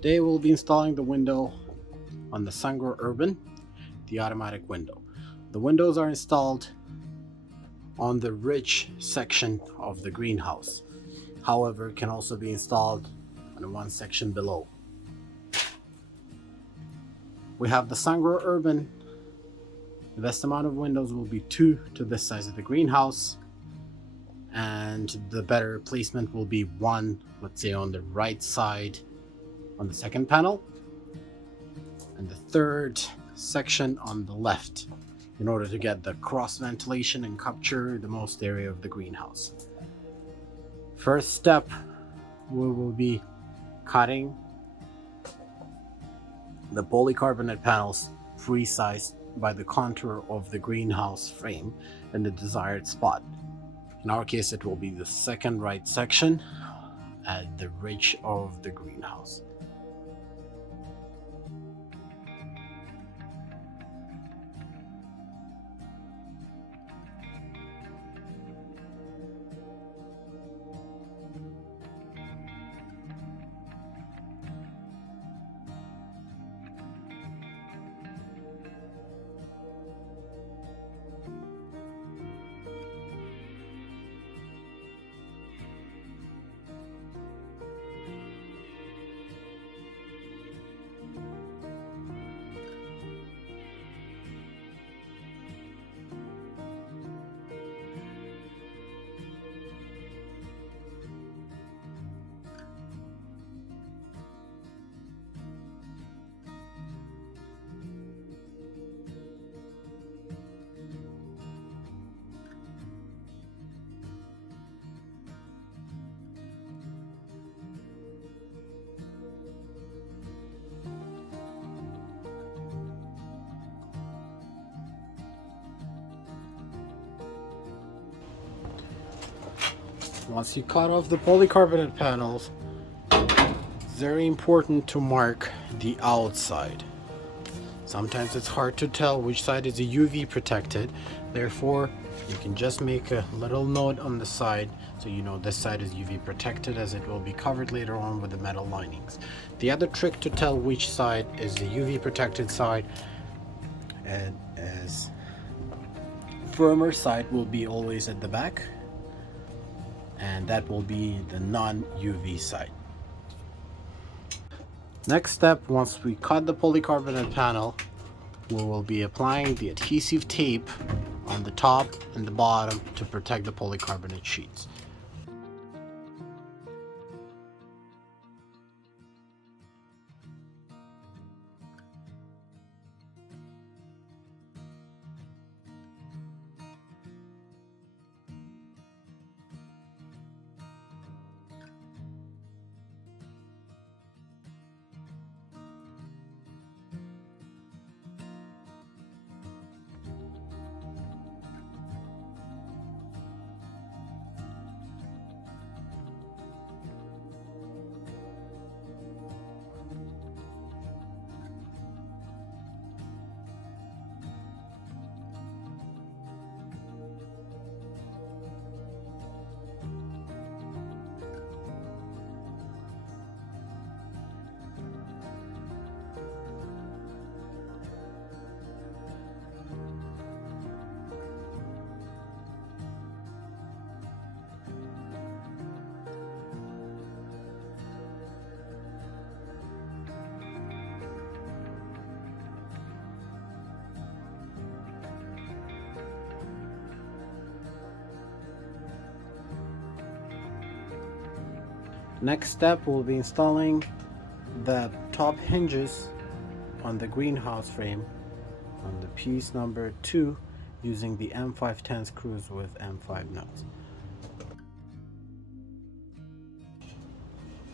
Today we'll be installing the window on the Sungrow Urban, the automatic window. The windows are installed on the ridge section of the greenhouse. However, it can also be installed on one section below. We have the Sungrow Urban. The best amount of windows will be 2 to this size of the greenhouse, and the better placement will be 1, let's say, on the right side on the second panel, and the third section on the left, in order to get the cross ventilation and capture the most area of the greenhouse. First step, we will be cutting the polycarbonate panels pre-sized by the contour of the greenhouse frame in the desired spot. In our case, it will be the second right section at the ridge of the greenhouse. Once you cut off the polycarbonate panels, it's very important to mark the outside. Sometimes it's hard to tell which side is UV protected, therefore you can just make a little note on the side so you know this side is UV protected, as it will be covered later on with the metal linings. The other trick to tell which side is the UV protected side, and as firmer side will be always at the back, and that will be the non-UV side. Next step, once we cut the polycarbonate panel, we will be applying the adhesive tape on the top and the bottom to protect the polycarbonate sheets. Next step, we'll be installing the top hinges on the greenhouse frame on the piece number 2 using the M510 screws with M5 nuts.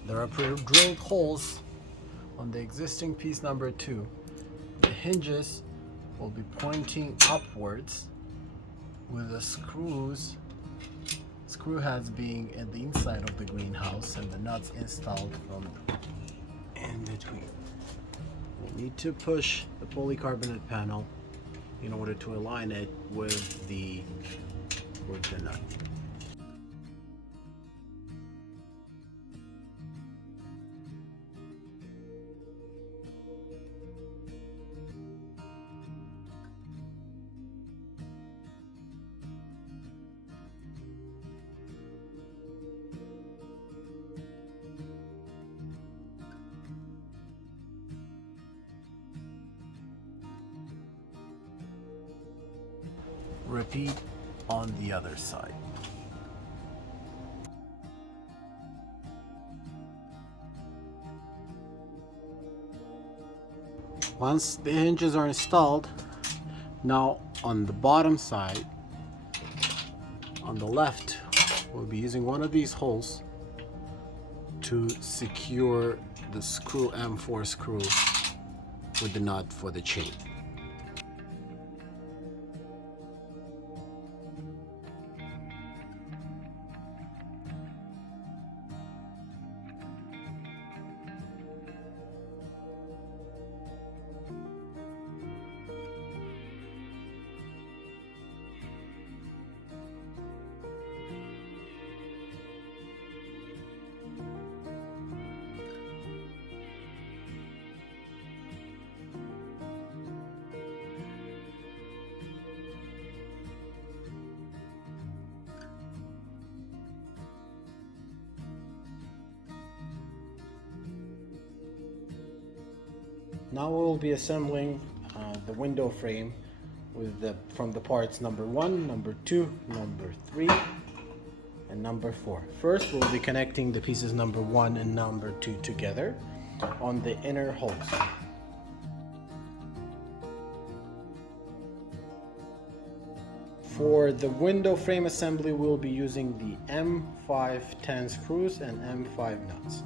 There are drilled holes on the existing piece number 2. The hinges will be pointing upwards, with the screw heads being at the inside of the greenhouse and the nuts installed from in between. We'll need to push the polycarbonate panel in order to align it with the nut. Repeat on the other side. Once the hinges are installed, now on the bottom side, on the left, we'll be using one of these holes to secure the screw M4 screw with the nut for the chain. Now we'll be assembling the window frame with from the parts number 1, number 2, number 3, and number 4. First, we'll be connecting the pieces number 1 and number 2 together on the inner holes. For the window frame assembly, we'll be using the M510 screws and M5 nuts.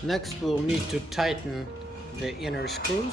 Next, we'll need to tighten the inner screws.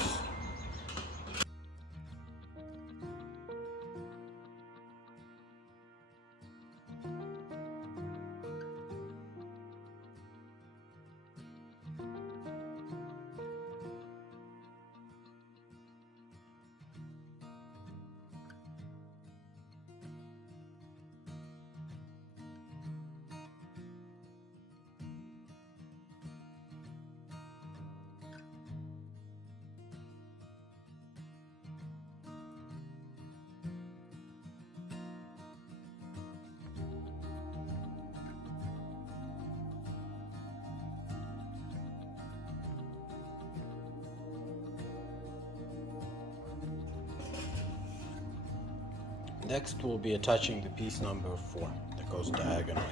Next, we'll be attaching the piece number 4 that goes diagonally.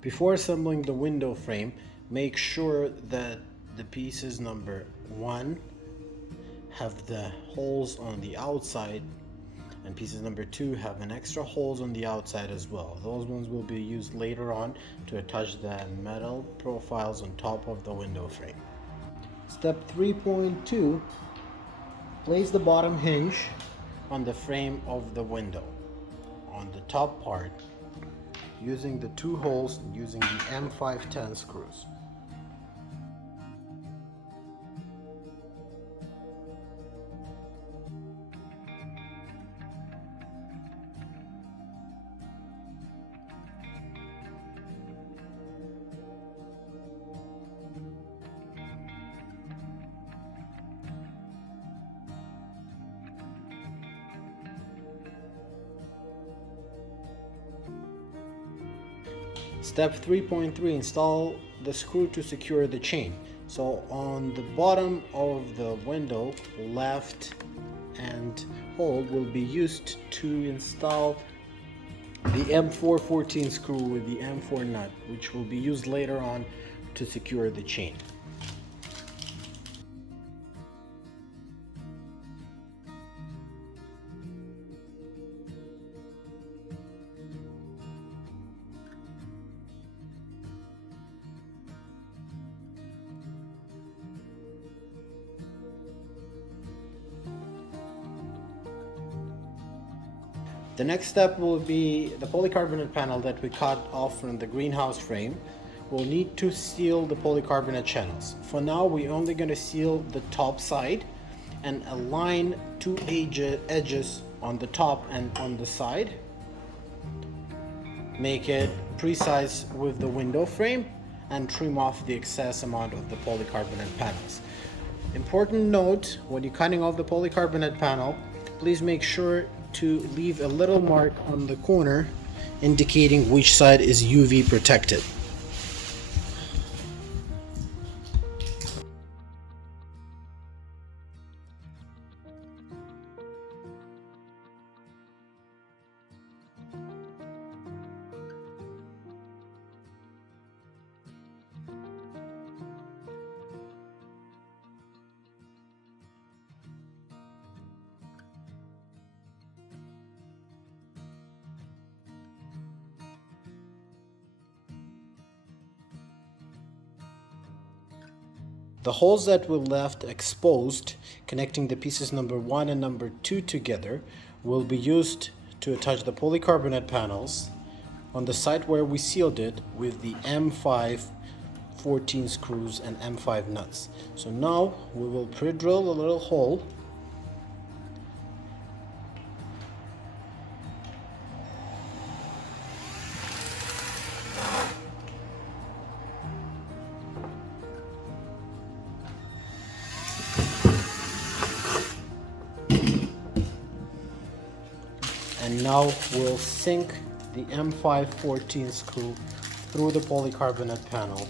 Before assembling the window frame, make sure that the pieces number 1 have the holes on the outside, and pieces number 2 have an extra holes on the outside as well. Those ones will be used later on to attach the metal profiles on top of the window frame. Step 3.2, place the bottom hinge on the frame of the window on the top part, using the 2 holes and using the M510 screws. Step 3.3, install the screw to secure the chain. So on the bottom of the window, left and hole will be used to install the M4 14 screw with the M4 nut, which will be used later on to secure the chain. The next step will be the polycarbonate panel that we cut off from the greenhouse frame. We'll need to seal the polycarbonate channels. For now, we're only going to seal the top side and align two edges on the top and on the side. Make it precise with the window frame and trim off the excess amount of the polycarbonate panels. Important note, when you're cutting off the polycarbonate panel, please make sure to leave a little mark on the corner indicating which side is UV protected. The holes that were left exposed, connecting the pieces number 1 and number 2 together, will be used to attach the polycarbonate panels on the side where we sealed it with the M5 14 screws and M5 nuts. So now we will pre-drill a little hole . And now we'll sink the M5 14 screw through the polycarbonate panel.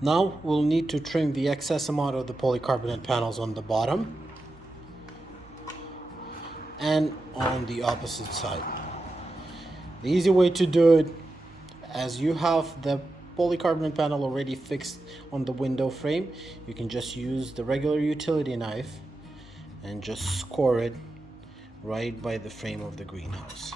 Now we'll need to trim the excess amount of the polycarbonate panels on the bottom and on the opposite side. The easy way to do it, as you have the polycarbonate panel already fixed on the window frame, you can just use the regular utility knife and just score it right by the frame of the greenhouse.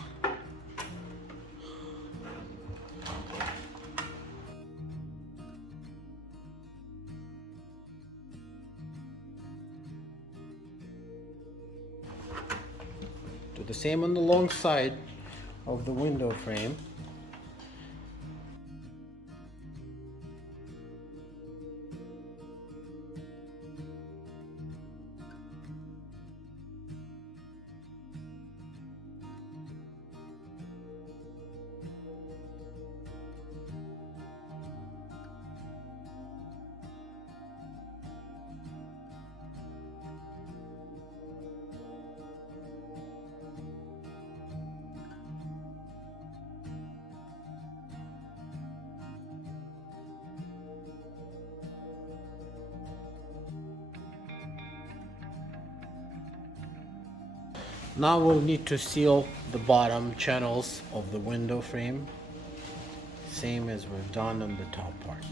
Do the same on the long side of the window frame. Now we'll need to seal the bottom channels of the window frame, same as we've done on the top part.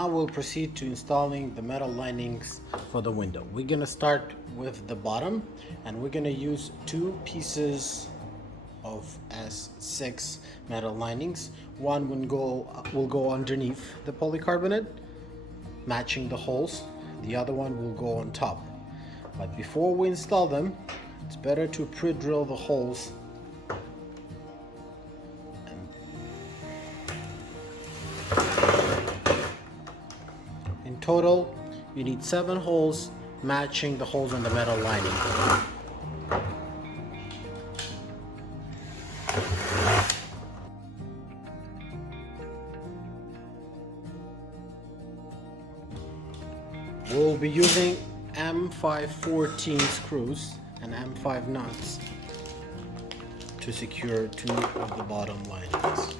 Now we'll proceed to installing the metal linings for the window. We're gonna start with the bottom, and we're gonna use 2 pieces of S6 metal linings. One will go underneath the polycarbonate, matching the holes. The other one will go on top. But before we install them, it's better to pre-drill the holes. In total, you need 7 holes matching the holes on the metal lining. We'll be using M514 screws and M5 nuts to secure 2 of the bottom linings.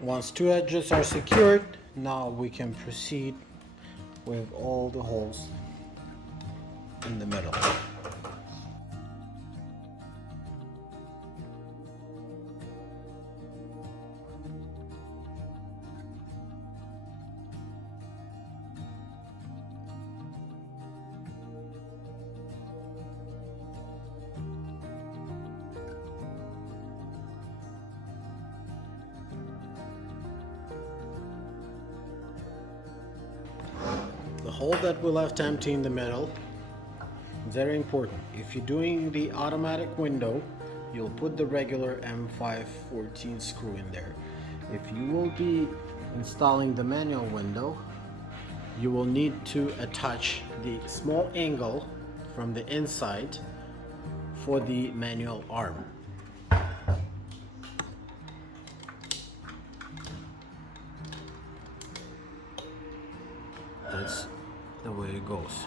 Once 2 edges are secured, now we can proceed with all the holes in the middle. The hole that we left empty in the middle, very important. If you're doing the automatic window, you'll put the regular M514 screw in there. If you will be installing the manual window, you will need to attach the small angle from the inside for the manual arm. That's the way it goes.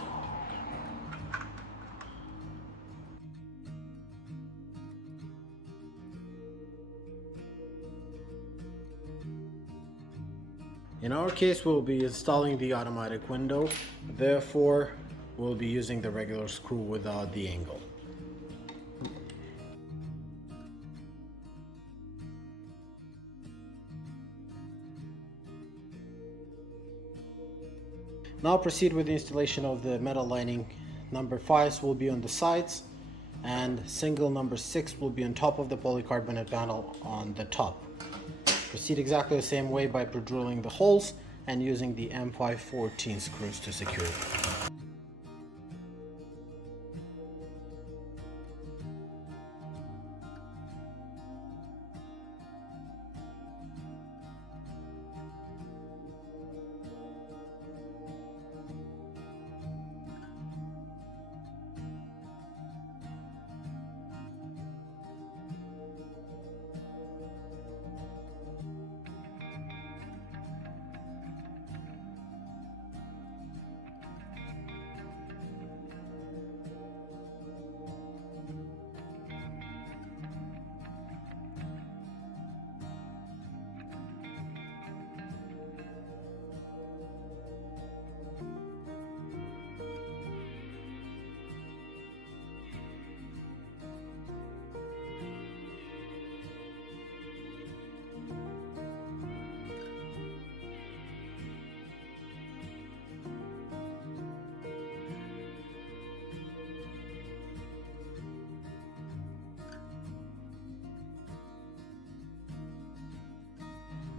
In our case, we'll be installing the automatic window, therefore we'll be using the regular screw without the angle. Now proceed with the installation of the metal lining. Number 5s will be on the sides, and single number 6 will be on top of the polycarbonate panel on the top. Proceed exactly the same way by pre-drilling the holes and using the M514 screws to secure it.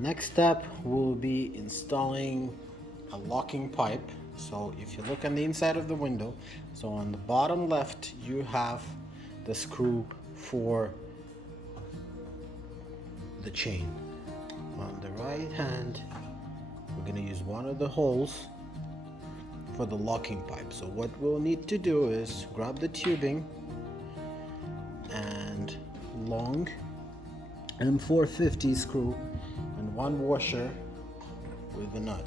Next step will be installing a locking pipe. So if you look on the inside of the window, so on the bottom left you have the screw for the chain. On the right hand we're going to use one of the holes for the locking pipe. So what we'll need to do is grab the tubing and long M450 screw and one washer with the nut.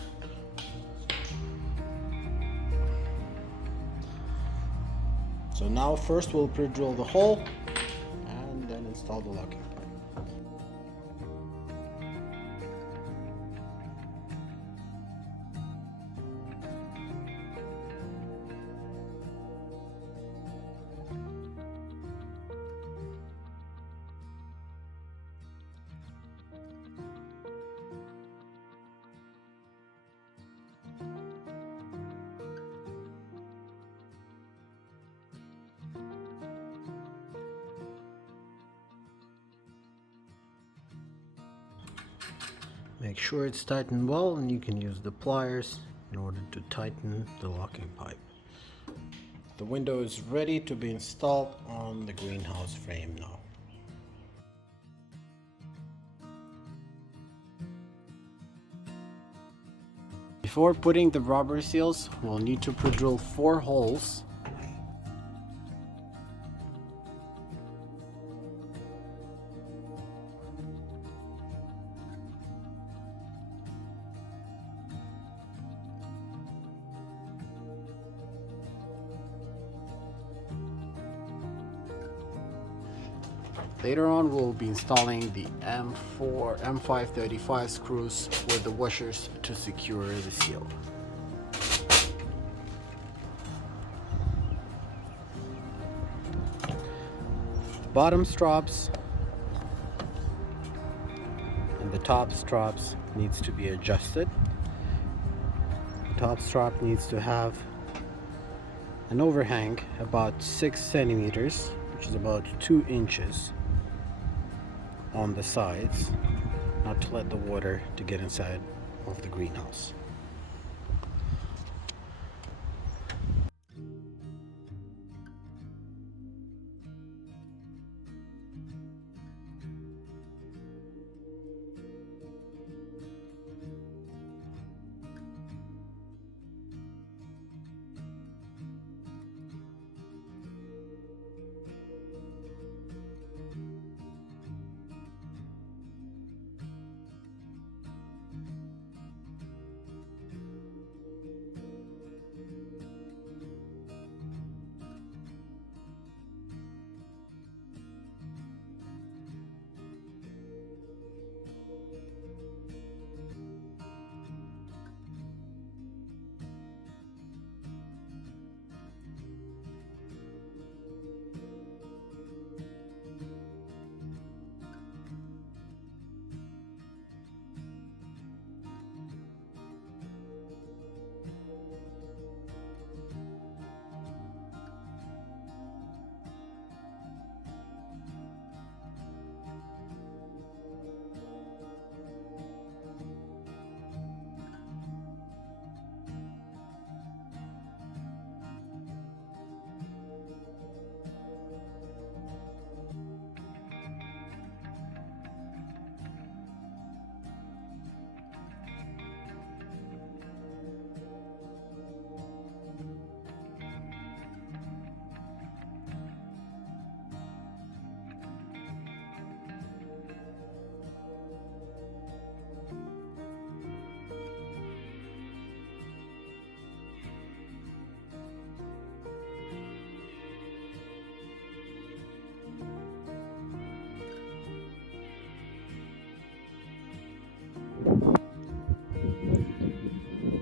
So now first we'll pre-drill the hole and then install the locking pipe. Make sure it's tightened well, and you can use the pliers in order to tighten the locking pipe. The window is ready to be installed on the greenhouse frame now. Before putting the rubber seals, we'll need to pre-drill 4 holes. Later on, we'll be installing the M535 screws with the washers to secure the seal. Bottom straps and the top straps needs to be adjusted. The top strap needs to have an overhang about 6 centimeters, which is about 2 inches on the sides, not to let the water to get inside of the greenhouse.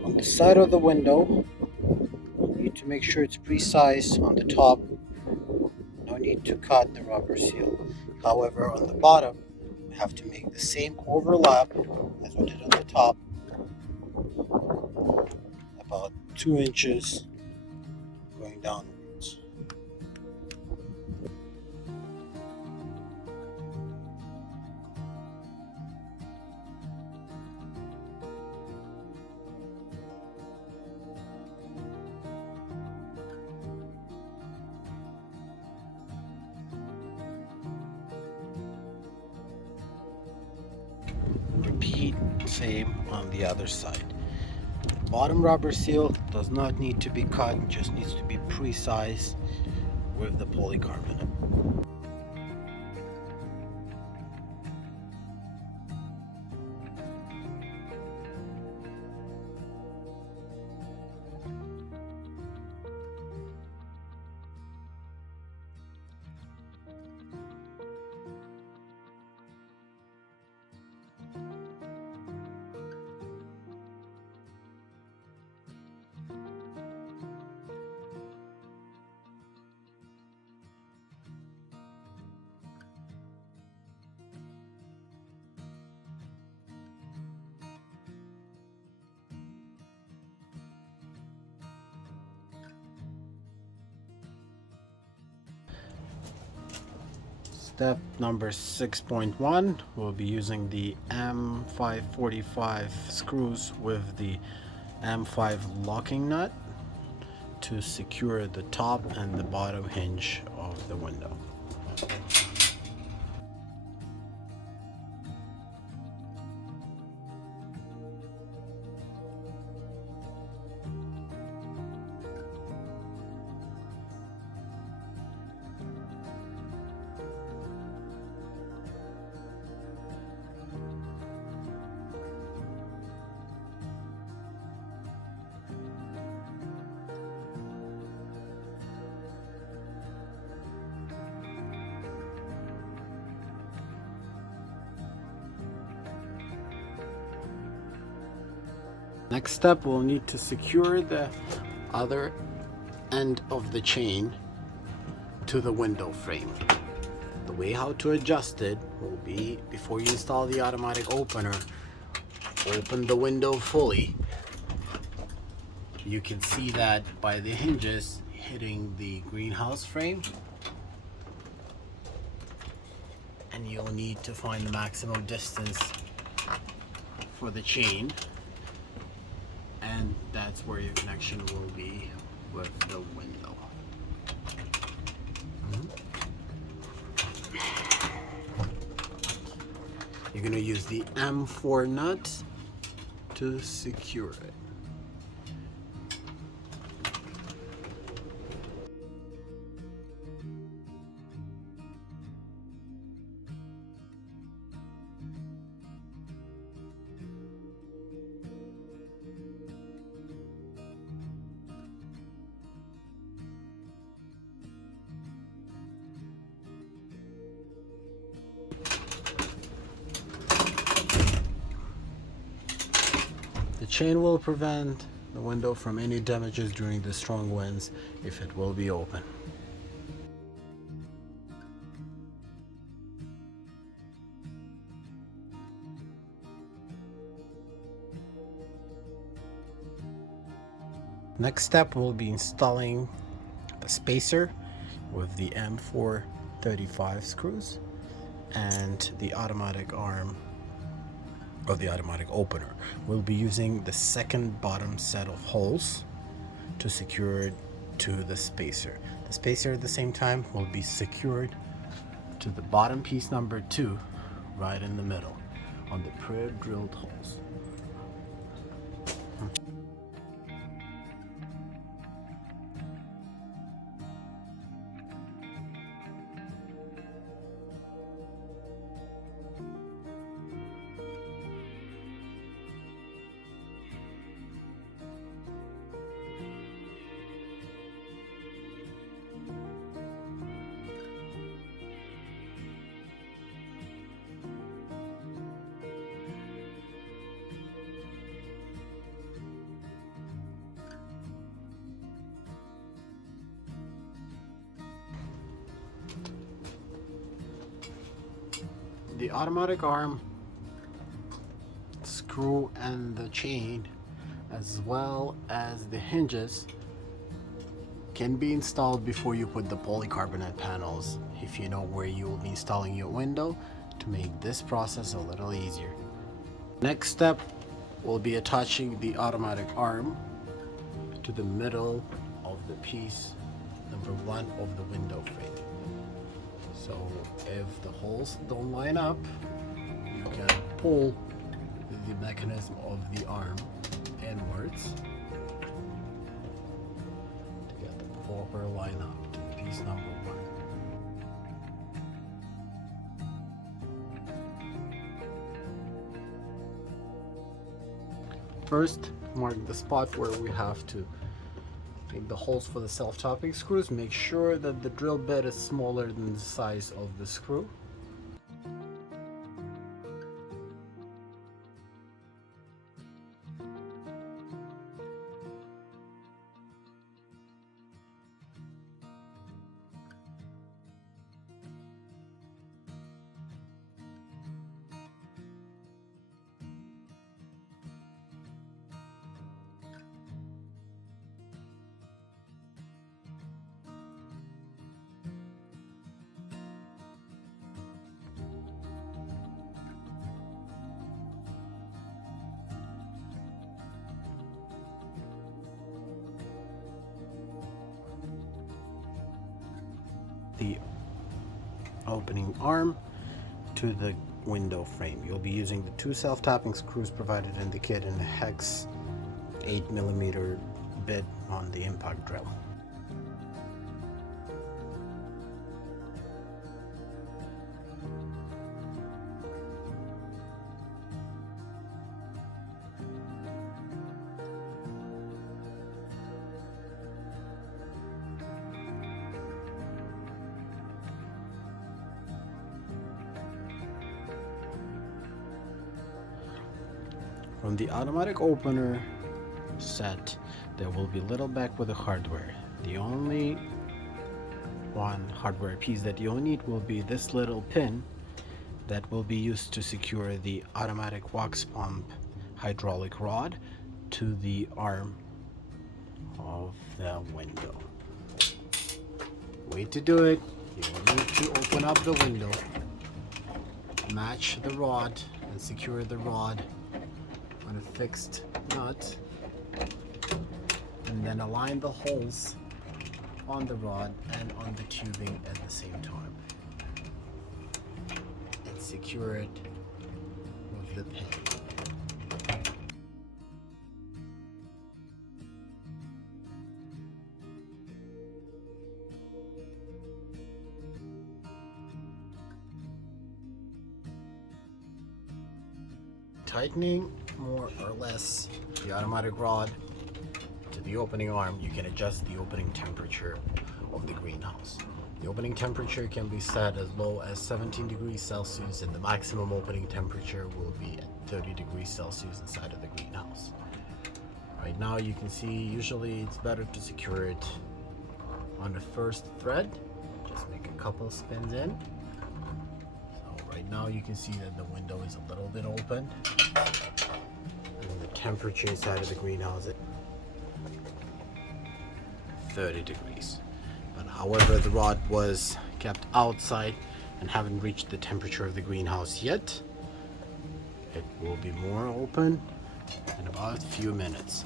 On the side of the window, you need to make sure it's precise on the top. No need to cut the rubber seal. However, on the bottom, we have to make the same overlap as we did on the top, about 2 inches going downwards. Repeat same on the other side. Bottom rubber seal does not need to be cut, it just needs to be precise with the polycarbonate. Step number 6.1, we'll be using the M545 screws with the M5 locking nut to secure the top and the bottom hinge of the window. Next step, we'll need to secure the other end of the chain to the window frame. The way how to adjust it will be, before you install the automatic opener, open the window fully. You can see that by the hinges hitting the greenhouse frame, and you'll need to find the maximum distance for the chain, and that's where your connection will be with the window. You're going to use the M4 nut to secure it. The chain will prevent the window from any damages during the strong winds if it will be open. Next step, we'll be installing the spacer with the M435 screws and the automatic arm of the automatic opener. We'll be using the second bottom set of holes to secure it to the spacer. The spacer at the same time will be secured to the bottom piece number 2 right in the middle on the pre-drilled holes. The automatic arm, screw, and the chain, as well as the hinges, can be installed before you put the polycarbonate panels if you know where you will be installing your window, to make this process a little easier. Next step will be attaching the automatic arm to the middle of the piece number 1 of the window frame. So if the holes don't line up, you can pull the mechanism of the arm inwards to get the proper line up to piece number 1. First, mark the spot where we have to make the holes for the self-tapping screws. Make sure that the drill bit is smaller than the size of the screw. the opening arm to the window frame. You'll be using the 2 self-tapping screws provided in the kit and a hex 8mm bit on the impact drill. From the automatic opener set, there will be little back with the hardware. The only hardware piece that you'll need will be this little pin that will be used to secure the automatic wax pump hydraulic rod to the arm of the window. Way to do it, you will need to open up the window, match the rod and secure the rod on a fixed nut, and then align the holes on the rod and on the tubing at the same time, and secure it with the pin. Tightening more or less the automatic rod to the opening arm, you can adjust the opening temperature of the greenhouse. The opening temperature can be set as low as 17 degrees Celsius, and the maximum opening temperature will be at 30 degrees Celsius inside of the greenhouse. Right now you can see usually it's better to secure it on the first thread. Just make a couple spins in. Right now you can see that the window is a little bit open, and the temperature inside of the greenhouse is 30 degrees. But however, the rod was kept outside and haven't reached the temperature of the greenhouse yet. It will be more open in about a few minutes.